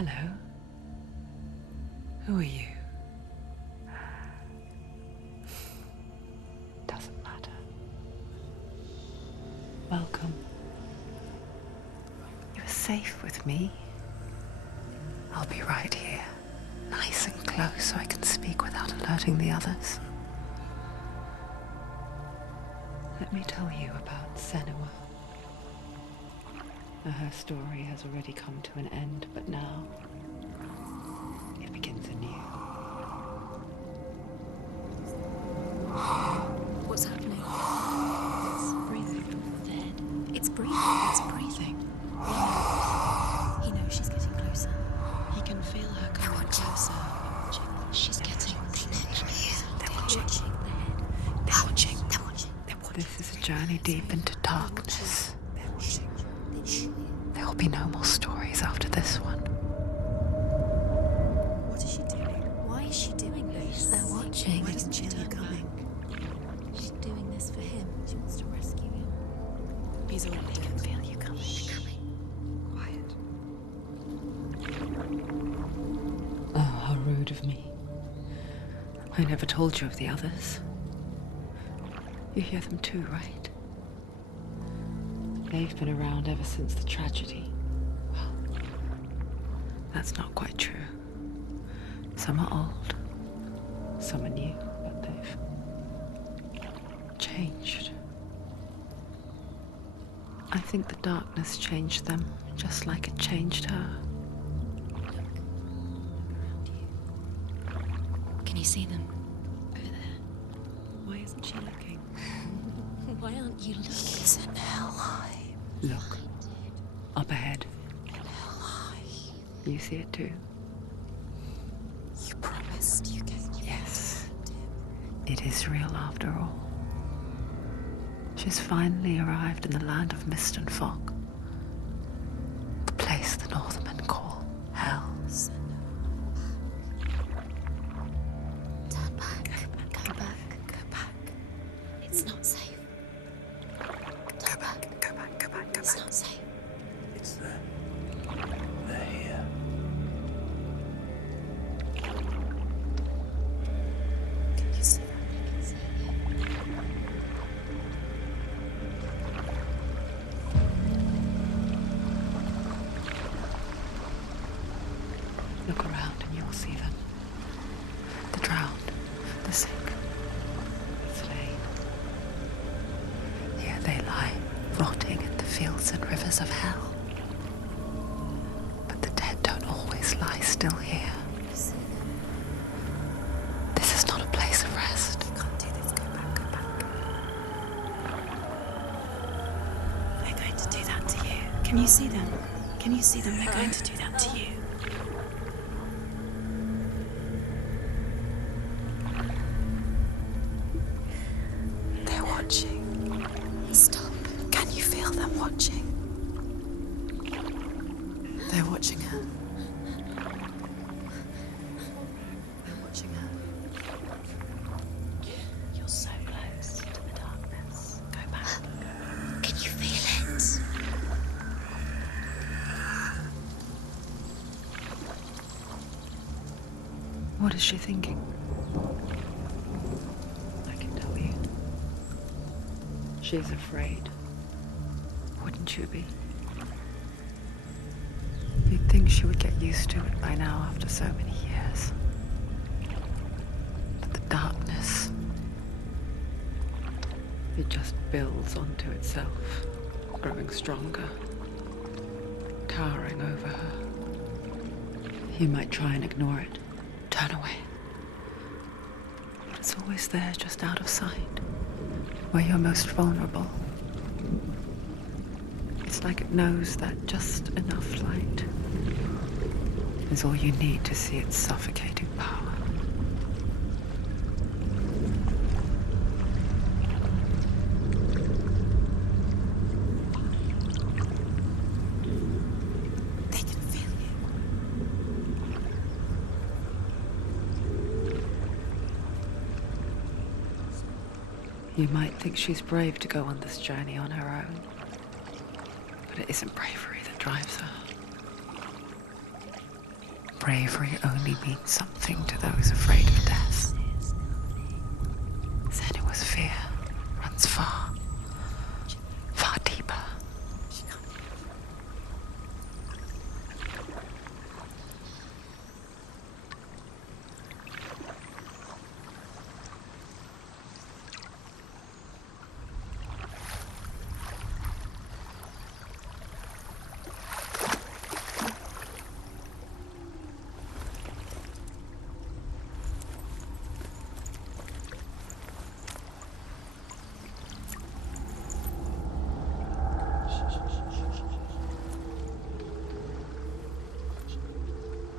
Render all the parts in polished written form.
Hello. Who are you? Doesn't matter. Welcome. You're safe with me. I'll be right here, nice and close so I can speak without alerting the others. Let me tell you about Senua. Her story has already come to an end, but now it begins anew. What's happening? It's breathing. Dead. It's breathing. It's breathing. He knows she's getting closer. He can feel her coming closer. She's getting closer. They're watching. They're watching. They're watching. This is a journey deep into darkness. They're watching. There will be no more stories after this one. What is she doing? Why is she doing this? They're watching. Why doesn't she feel you coming? She's doing this for him. She wants to rescue him. He's already he can feel you coming. Quiet. Oh, how rude of me. I never told you of the others. You hear them too, right? They've been around ever since the tragedy. Well, that's not quite true. Some are old, some are new, but they've changed. I think the darkness changed them, just like it changed her. Can you see them? Over there. Why isn't she looking? Why aren't you looking? It's in Hellblade. Look, up ahead. Hellblade. You see it too? You promised you gave me. Yes. It is real after all. She's finally arrived in the land of mist and fog. The place the Northmen call Hell. Turn back. Go back. Go back. It's not safe. Go back. Go back, go back, go It's back. not safe. It's there. They're here. Can you see that? I can see it. Look around and you will see them. The drowned, the sick, the slain. Here they lie, rotting in the fields and rivers of hell. But the dead don't always lie still here. This is not a place of rest. You can't do this. Go back. Go back. They're going to do that to you. Can you see them? Can you see them? They're going to do that to you. They're watching. Stop. Can you feel them watching? They're watching her. They're watching her. You're so close to the darkness. Go back. Can you feel it? What is she thinking? I can tell you. She's afraid. Wouldn't you be? You'd think she would get used to it by now after so many years. But the darkness, it just builds onto itself, growing stronger, towering over her. You might try and ignore it, turn away. But it's always there, just out of sight, where you're most vulnerable. It's like it knows that just enough light is all you need to see its suffocating power. They can feel you. You might think she's brave to go on this journey on her own, but it isn't bravery that drives her. bravery only means something to those afraid of death. Senua's fear runs far, far deeper.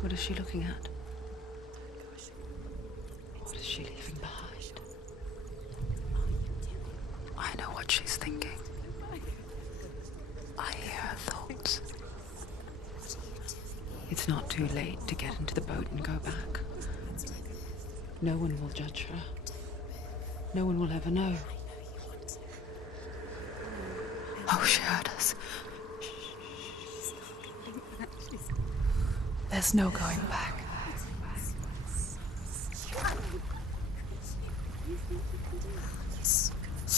What is she looking at? What is she leaving behind? I know what she's thinking. I hear her thoughts. It's not too late to get into the boat and go back. No one will judge her. No one will ever know. Oh, she heard us. There's no going back.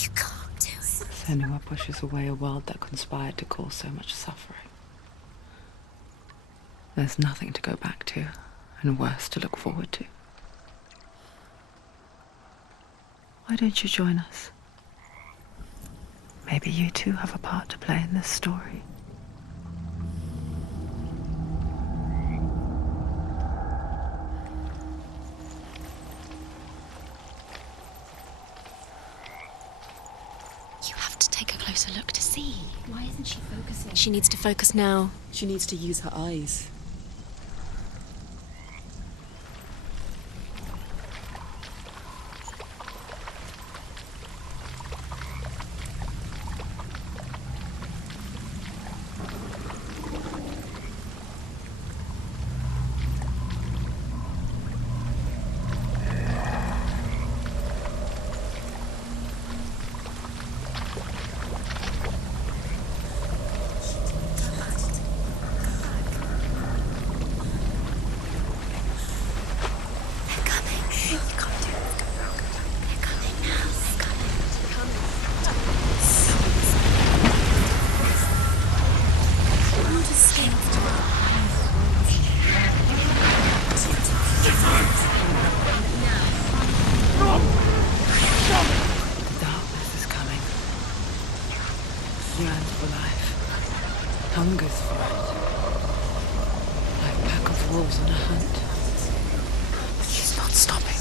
You can't do it. Senua pushes away a world that conspired to cause so much suffering. There's nothing to go back to, and worse to look forward to. Why don't you join us? Maybe you too have a part to play in this story. You have to take a closer look to see. Why isn't she focusing? She needs to focus now. She needs to use her eyes. Darkness is coming. Yearns for life. Hungers for it. Like a pack of wolves on a hunt. But she's not stopping.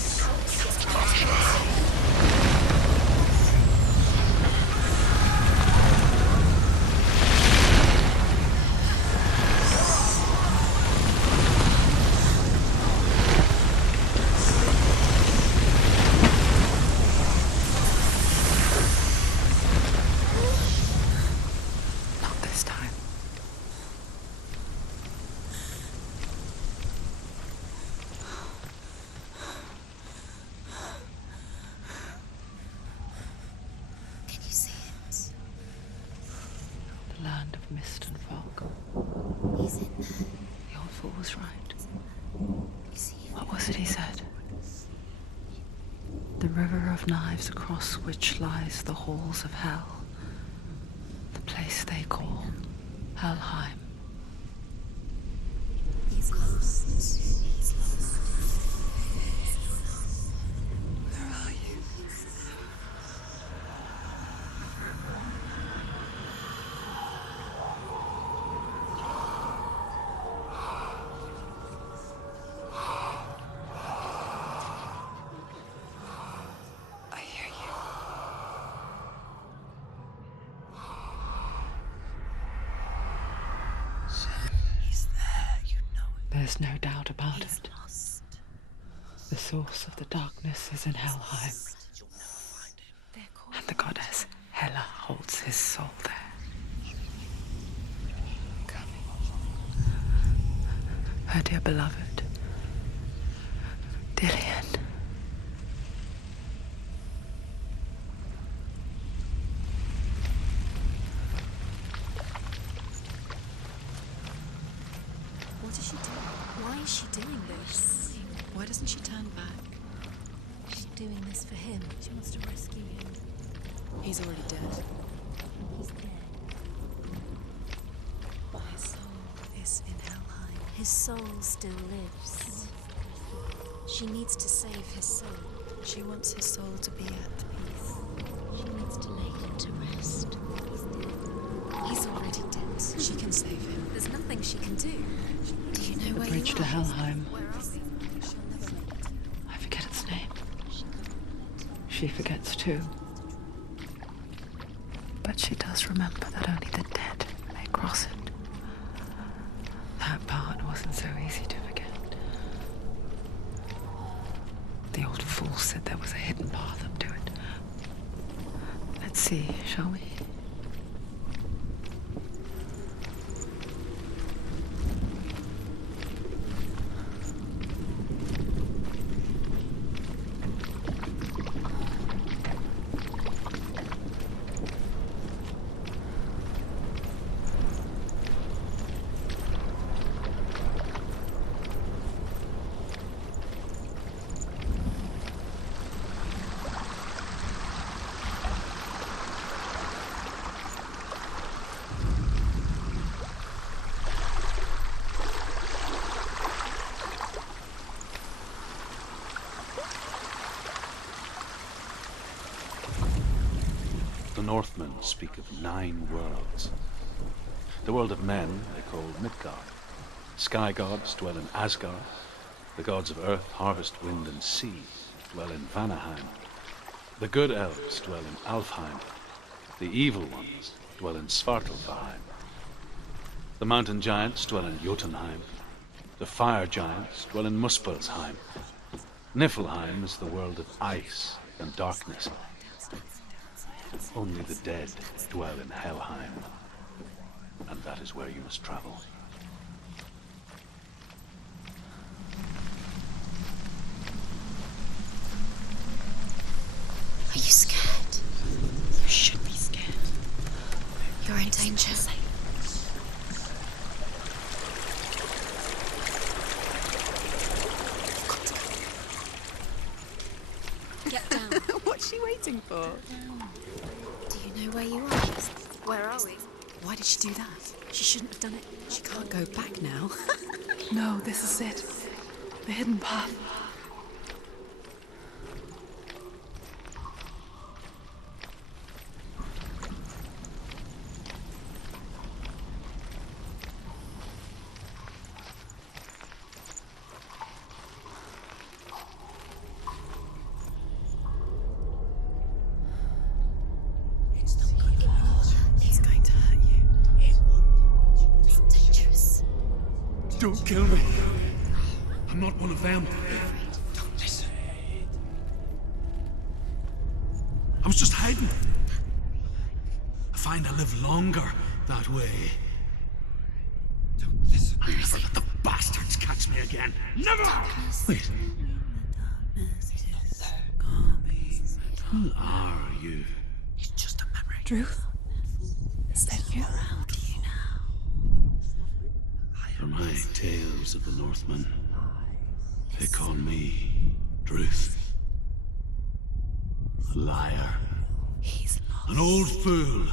Not this time. Can you see it? The land of mist and fog. He's in there. The old fool was right. You see him? What was it he said? The river of knives across which lies the halls of hell. The place they call Helheim. He's lost. He's lost. Where are you? I hear you. He's there, you know it. There's no doubt about He's it. lost. The source of the darkness is in Helheim, You'll never find him. They're calling. and the goddess Hela holds his soul there. Her dear beloved, Dillian. What is she doing? Why is she doing this? Why doesn't she turn back? She's doing this for him. She wants to rescue him. He's already dead. He's dead. His soul is in Helheim. His soul still lives. She needs to save his soul. She wants his soul to be at peace. She needs to lay him to rest. He's dead. He's already dead. She can save him. There's nothing she can do. Do you know The where bridge you to are? Helheim. Where are we? She'll never make it. I forget its name. She forgets too. But she does remember that only the dead may cross it. That part wasn't so easy to forget. The old fool said there was a hidden path up to it. Let's see, shall we? The Northmen speak of 9 worlds. The world of men they call Midgard. Sky gods dwell in Asgard. The gods of earth, harvest, wind, and sea dwell in Vanaheim. The good elves dwell in Alfheim. The evil ones dwell in Svartalfheim. The mountain giants dwell in Jotunheim. The fire giants dwell in Muspelheim. Niflheim is the world of ice and darkness. Only the dead dwell in Helheim, and that is where you must travel. Are you scared? You should be scared. You're in danger. Get down. What's she waiting for? Do you know where you are? Where are we? Why did she do that? She shouldn't have done it. She can't go back now. No, this is it. The hidden path. He's going to hurt you. It's dangerous. Don't kill me. I'm not one of them. Don't listen. I was just hiding. I find I live longer that way. Don't listen. I'll never let the bastards catch me again. Never! Wait. Who are you? It's just a memory. Druth? Is that you? For my tales of the Northmen, they call me Druth. A liar. He's lost. An old fool.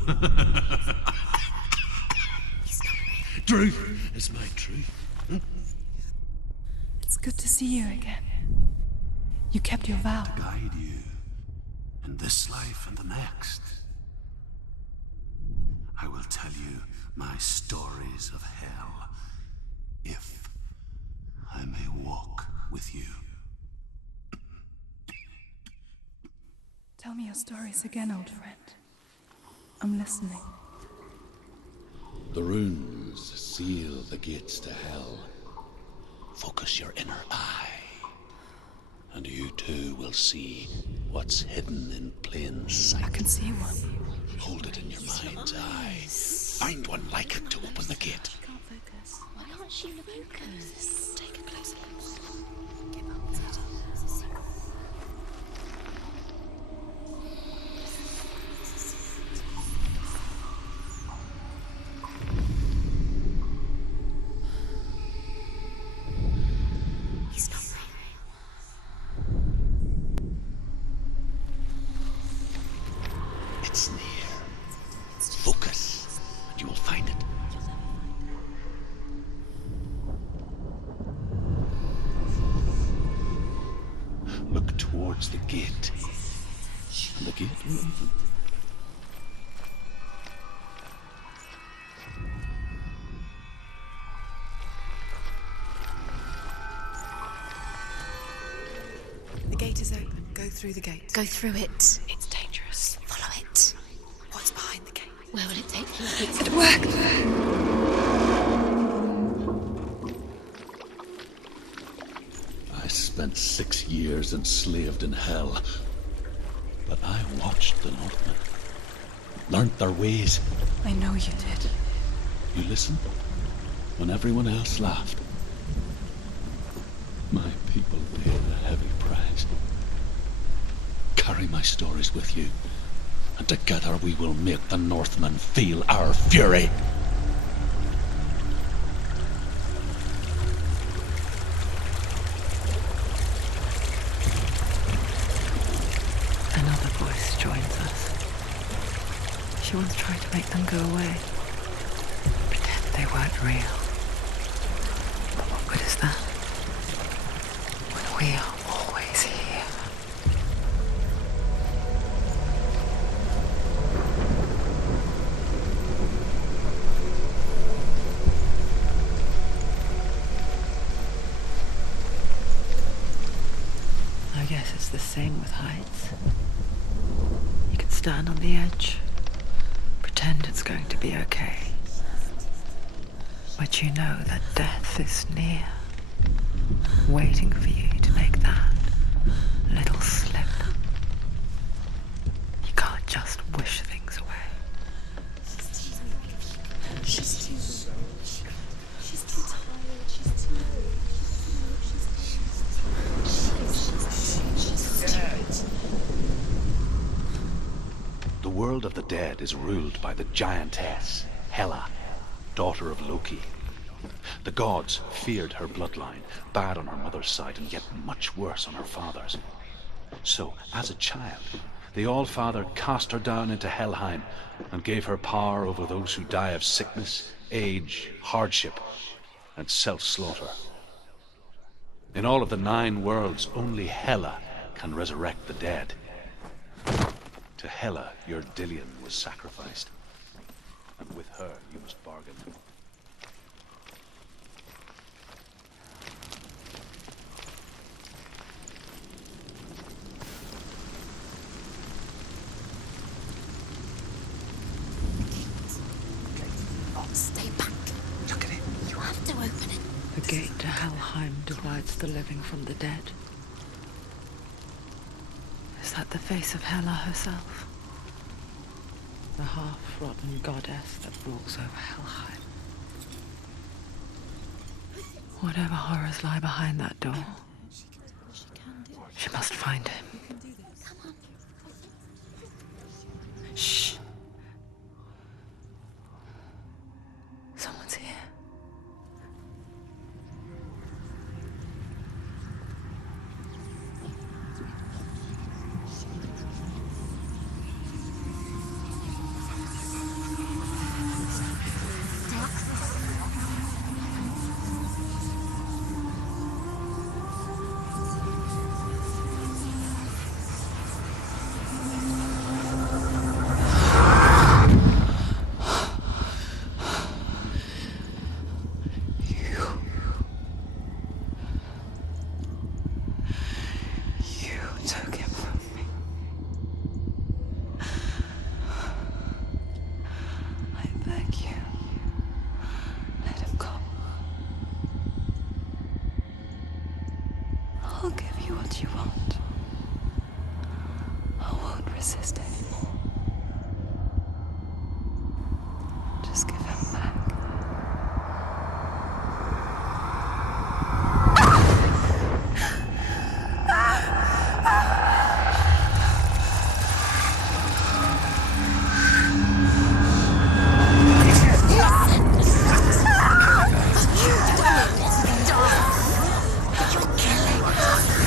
Druth is my truth. It's good to see you again. You kept your vow. Guide you in this life and the next. I will tell you my stories of hell, if I may walk with you. Tell me your stories again, old friend. I'm listening. The runes seal the gates to hell. Focus your inner eye, and you too will see what's hidden in plain I sight. can see one. Hold it in your mind's eye. Find one like it to open the gate. Can't focus. Why can't she focus? Take a closer look. It's near. Focus, and you will find it. Look towards the gate, and the gate will open. The gate is open. Go through the gate. Go through it. It's dangerous. Follow it. What's behind the gate? Where will it take you? It worked. I spent 6 years enslaved in hell, but I watched the Northmen, learnt their ways. I know you did. You listened when everyone else laughed. My people paid a heavy price. Carry my stories with you, and together we will make the Northmen feel our fury. Another voice joins us. She once tried to make them go away. Pretend they weren't real. But what good is that? When we are always here. I guess it's the same with heights. You can stand on the edge, pretend it's going to be okay. But you know that death is near, waiting for you to make that little slip. You can't just wish things away. She's too tired. She's too The world of the dead is ruled by the giantess, Hela, daughter of Loki. The gods feared her bloodline, bad on her mother's side and yet much worse on her father's. So, as a child, the All-Father cast her down into Helheim and gave her power over those who die of sickness, age, hardship, and self-slaughter. In all of the 9 worlds, only Hela can resurrect the dead. To Hela, your Dillion was sacrificed, and with her you must bargain. Stay back. Look at it. You have to open it. The gate to Helheim divides the living from the dead. Is that the face of Hela herself? The half-rotten goddess that rules over Helheim. Whatever horrors lie behind that door, she must find him. Shh. Someone's here. Took him from me. I beg you, let him go. I'll give you what you want. I won't resist anymore. Just give him back.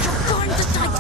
You're born to die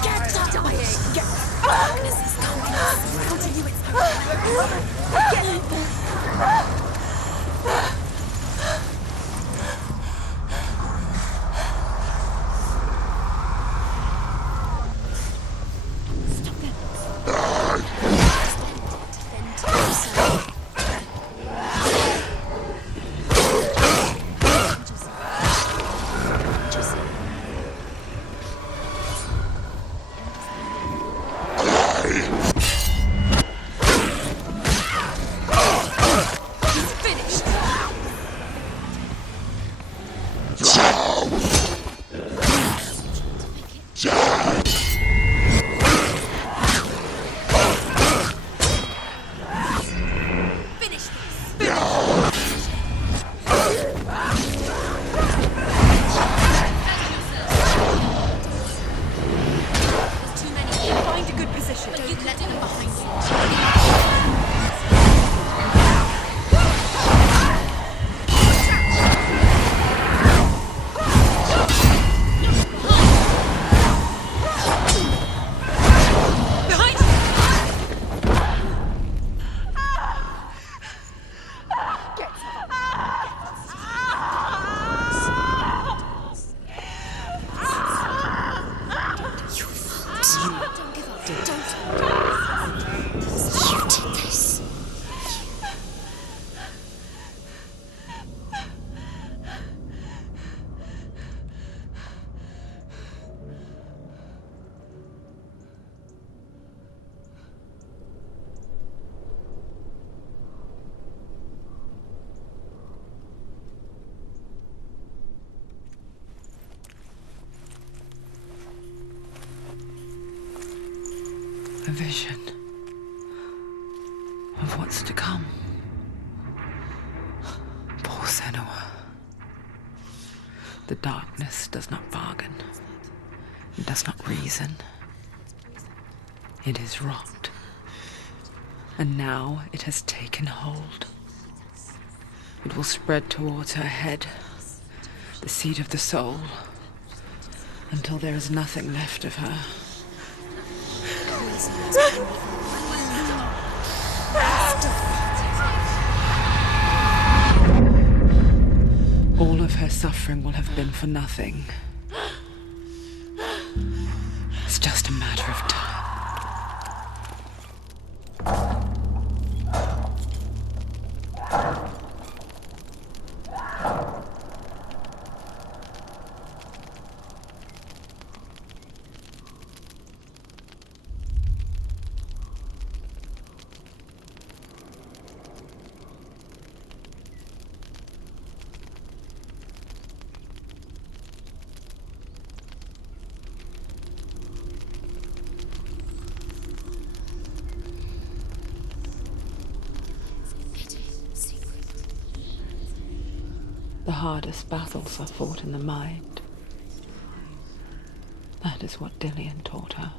A vision of what's to come. Poor Senua. The darkness does not bargain. It does not reason. It is rot. And now it has taken hold. It will spread towards her head, the seat of the soul, until there is nothing left of her. All of her suffering will have been for nothing. It's just a matter of time. The hardest battles are fought in the mind. That is what Dillian taught her.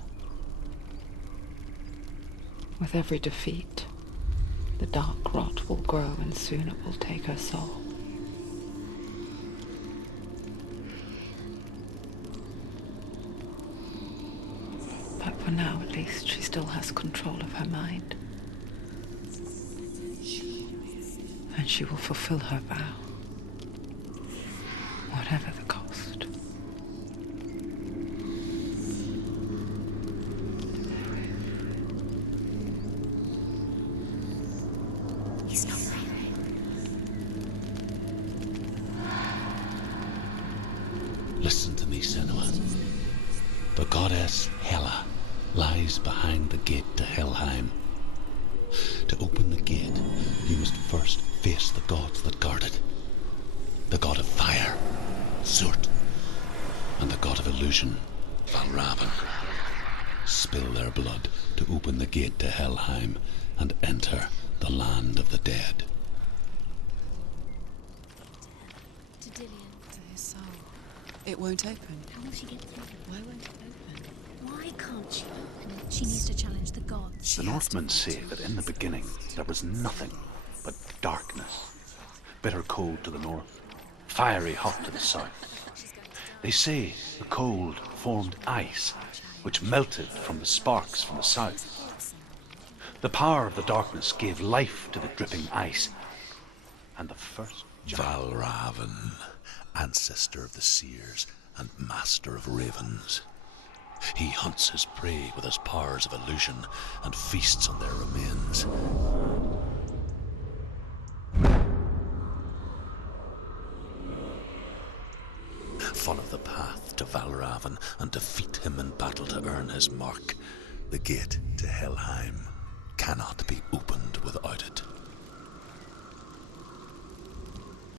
With every defeat, the dark rot will grow and soon it will take her soul. But for now, at least, she still has control of her mind. And she will fulfill her vow. Whatever the cost. He's not there. Listen to me, Senua. The goddess Hela lies behind the gate to Helheim. To open the gate, you must first face the gods that guard it. The god of fire, Surt, and the god of illusion, Valravan. Spill their blood to open the gate to Helheim and enter the land of the dead. To Dillian. To his soul. It won't open. How will she get through? Why won't it open? Why can't she open? She needs to challenge the gods. The Northmen say that in the beginning there was nothing but darkness. Bitter cold to the north, fiery hot to the south. They say the cold formed ice, which melted from the sparks from the south. The power of the darkness gave life to the dripping ice. And the first Valravan, ancestor of the seers and master of ravens. He hunts his prey with his powers of illusion and feasts on their remains. Follow the path to Valravan and defeat him in battle to earn his mark. The gate to Helheim cannot be opened without it.